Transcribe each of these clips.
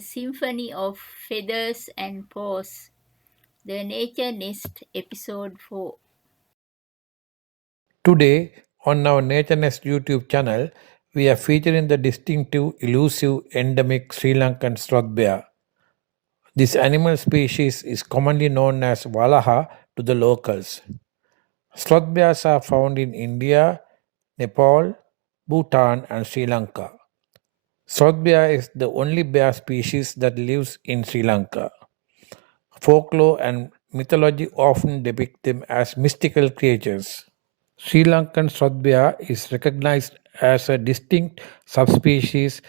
A Symphony of Feathers and Paws, the NatureNest Episode 4. Today, on our NatureNest YouTube channel, we are featuring the distinctive, elusive, endemic Sri Lankan sloth bear. This animal species is commonly known as Valaha to the locals. Sloth bears are found in India, Nepal, Bhutan, and Sri Lanka. Sloth bear is the only bear species that lives in Sri Lanka. Folklore and mythology often depict them as mystical creatures. Sri Lankan Srodbea is recognized as a distinct subspecies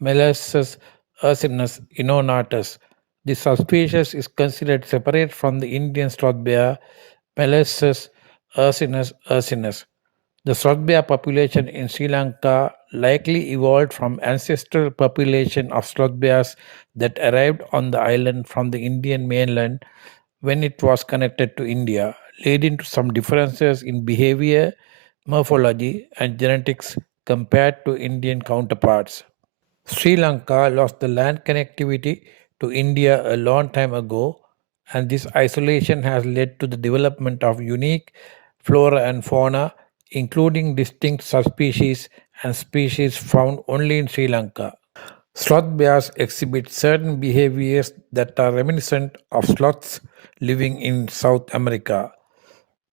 Melassus ursinus innonatus. This subspecies is considered separate from the Indian Srodbea Melassus ursinus. The Srodbea population in Sri Lanka likely evolved from ancestral population of Srodbeas that arrived on the island from the Indian mainland when it was connected to India, leading to some differences in behavior, morphology, and genetics compared to Indian counterparts. Sri Lanka lost the land connectivity to India a long time ago, and this isolation has led to the development of unique flora and fauna, including distinct subspecies and species found only in Sri Lanka. Sloth bears exhibit certain behaviors that are reminiscent of sloths living in South America,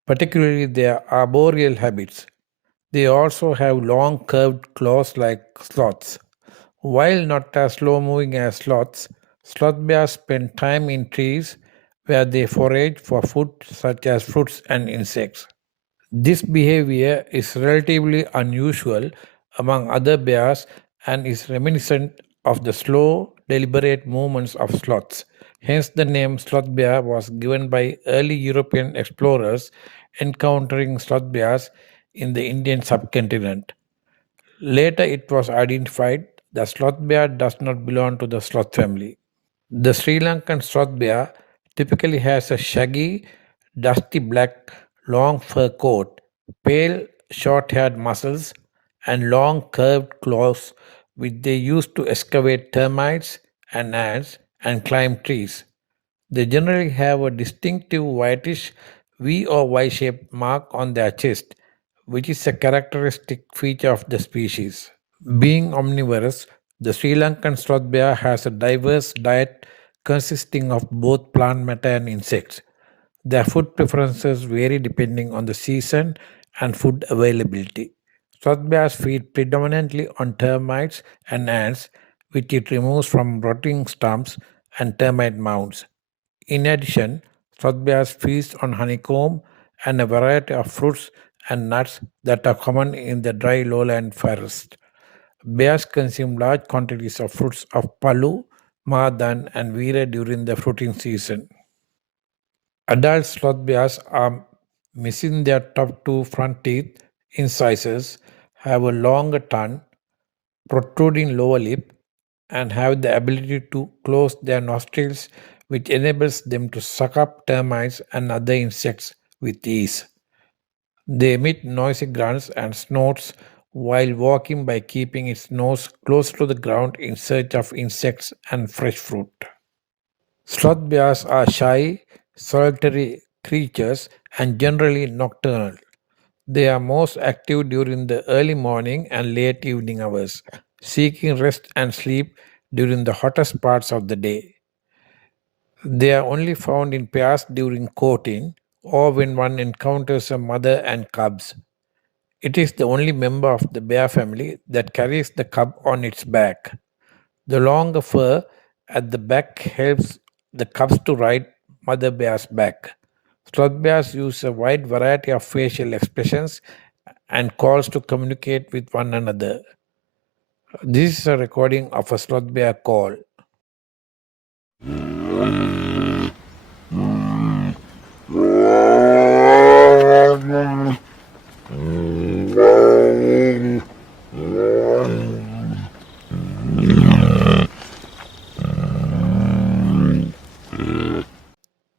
particularly their arboreal habits. They also have long curved claws like sloths. While not as slow moving as sloths, sloth bears spend time in trees where they forage for food such as fruits and insects. This behavior is relatively unusual among other bears and is reminiscent of the slow, deliberate movements of sloths. Hence, the name sloth bear was given by early European explorers encountering sloth bears in the Indian subcontinent. Later, it was identified that sloth bear does not belong to the sloth family. The Sri Lankan sloth bear typically has a shaggy, dusty black, long fur coat, pale, short haired muscles, and long curved claws which they use to excavate termites and ants and climb trees. They generally have a distinctive whitish V or Y shaped mark on their chest, which is a characteristic feature of the species. Being omnivorous, the Sri Lankan sloth bear has a diverse diet consisting of both plant matter and insects. Their food preferences vary depending on the season and food availability. Sloth bears feed predominantly on termites and ants, which it removes from rotting stumps and termite mounds. In addition, sloth bears feast on honeycomb and a variety of fruits and nuts that are common in the dry lowland forest. Bears consume large quantities of fruits of palu, madan, and veera during the fruiting season. Adult sloth bears are missing their top two front teeth, incisors, have a longer tongue, protruding lower lip, and have the ability to close their nostrils, which enables them to suck up termites and other insects with ease. They emit noisy grunts and snorts while walking by keeping its nose close to the ground in search of insects and fresh fruit. Sloth bears are shy, solitary creatures and generally nocturnal. They are most active during the early morning and late evening hours, seeking rest and sleep during the hottest parts of the day. They are only found in pairs during courting or when one encounters a mother and cubs. It is the only member of the bear family that carries the cub on its back. The longer fur at the back helps the cubs to ride mother bear's back. Sloth bears use a wide variety of facial expressions and calls to communicate with one another. This is a recording of a sloth bear call.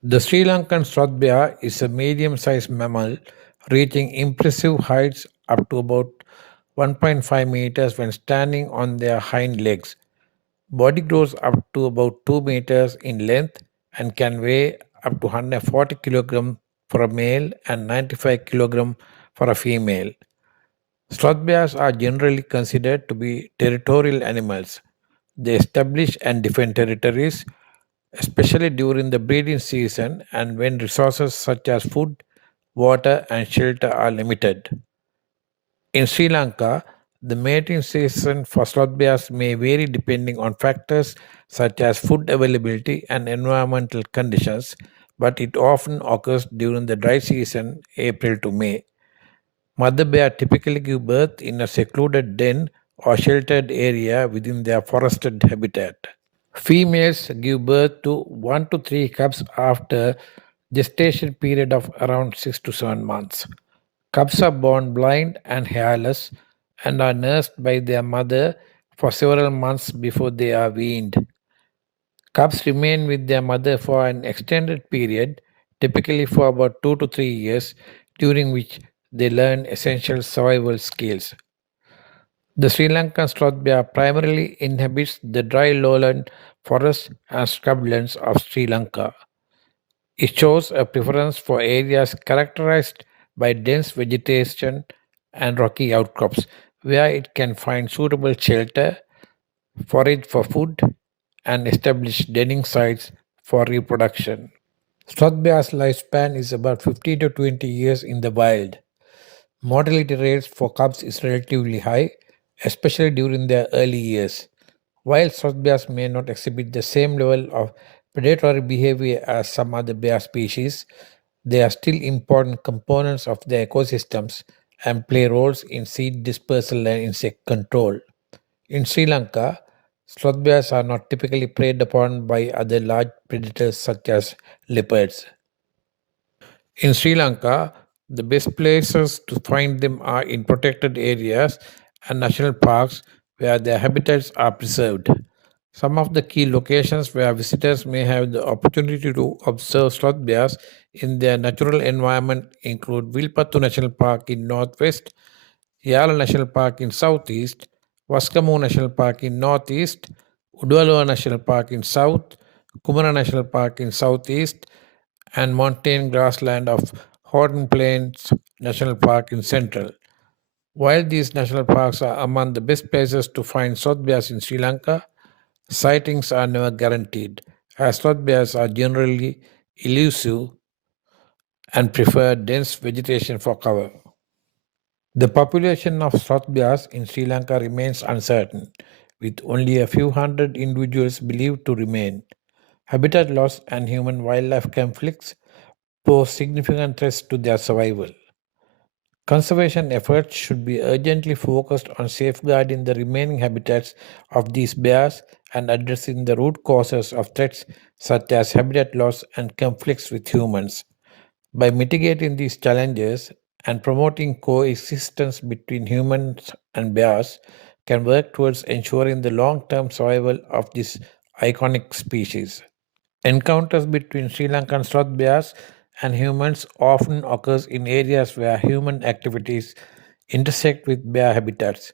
The Sri Lankan sloth bear is a medium sized mammal reaching impressive heights up to about 1.5 meters when standing on their hind legs. Body grows up to about 2 meters in length and can weigh up to 140 kilograms for a male and 95 kilograms for a female. Sloth bears are generally considered to be territorial animals. They establish and defend territories, especially during the breeding season and when resources such as food, water, and shelter are limited. In Sri Lanka, the mating season for sloth bears may vary depending on factors such as food availability and environmental conditions, but it often occurs during the dry season, April to May. Mother bear typically give birth in a secluded den or sheltered area within their forested habitat. Females give birth to 1 to 3 cubs after gestation period of around 6 to 7 months. Cubs are born blind and hairless and are nursed by their mother for several months before they are weaned. Cubs remain with their mother for an extended period, typically for about 2 to 3 years, during which they learn essential survival skills. The Sri Lankan sloth bear primarily inhabits the dry lowland forests and scrublands of Sri Lanka. It shows a preference for areas characterized by dense vegetation and rocky outcrops where it can find suitable shelter, forage for food, and establish denning sites for reproduction. Sloth bear's lifespan is about 15 to 20 years in the wild. Mortality rates for cubs is relatively high, especially during their early years. While sloth bears may not exhibit the same level of predatory behavior as some other bear species, they are still important components of their ecosystems and play roles in seed dispersal and insect control. In Sri Lanka, sloth bears are not typically preyed upon by other large predators such as leopards. In Sri Lanka, the best places to find them are in protected areas and national parks where their habitats are preserved. Some of the key locations where visitors may have the opportunity to observe sloth bears in their natural environment include Vilpattu National Park in northwest, Yala National Park in southeast, Vaskamu National Park in northeast, Udwaloa National Park in south, Kumara National Park in southeast, and montane grassland of Horton Plains National Park in central. While these national parks are among the best places to find sloth bears in Sri Lanka, sightings are never guaranteed, as sloth bears are generally elusive and prefer dense vegetation for cover. The population of sloth bears in Sri Lanka remains uncertain, with only a few hundred individuals believed to remain. Habitat loss and human wildlife conflicts pose significant threats to their survival. Conservation efforts should be urgently focused on safeguarding the remaining habitats of these bears and addressing the root causes of threats such as habitat loss and conflicts with humans. By mitigating these challenges and promoting coexistence between humans and bears, can work towards ensuring the long-term survival of this iconic species. Encounters between Sri Lankan sloth bears and humans often occurs in areas where human activities intersect with bear habitats.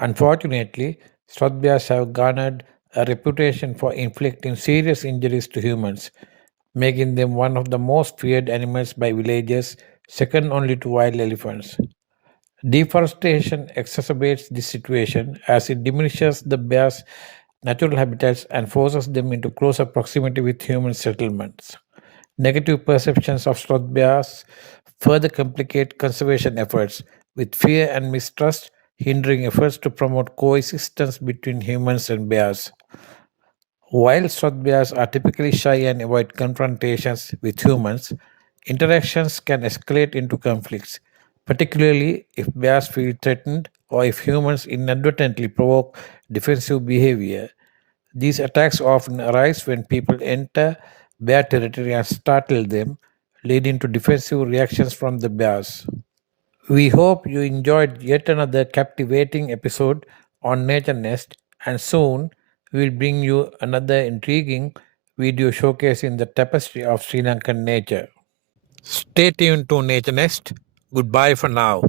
Unfortunately, sloth bears have garnered a reputation for inflicting serious injuries to humans, making them one of the most feared animals by villagers, second only to wild elephants. Deforestation exacerbates this situation as it diminishes the bears' natural habitats and forces them into closer proximity with human settlements. Negative perceptions of sloth bears further complicate conservation efforts, with fear and mistrust hindering efforts to promote coexistence between humans and bears. While sloth bears are typically shy and avoid confrontations with humans, interactions can escalate into conflicts, particularly if bears feel threatened or if humans inadvertently provoke defensive behavior. These attacks often arise when people enter bear territory and startle them, leading to defensive reactions from the bears. We hope you enjoyed yet another captivating episode on NatureNest, and soon we'll bring you another intriguing video showcasing the tapestry of Sri Lankan nature. Stay tuned to NatureNest. Goodbye for now.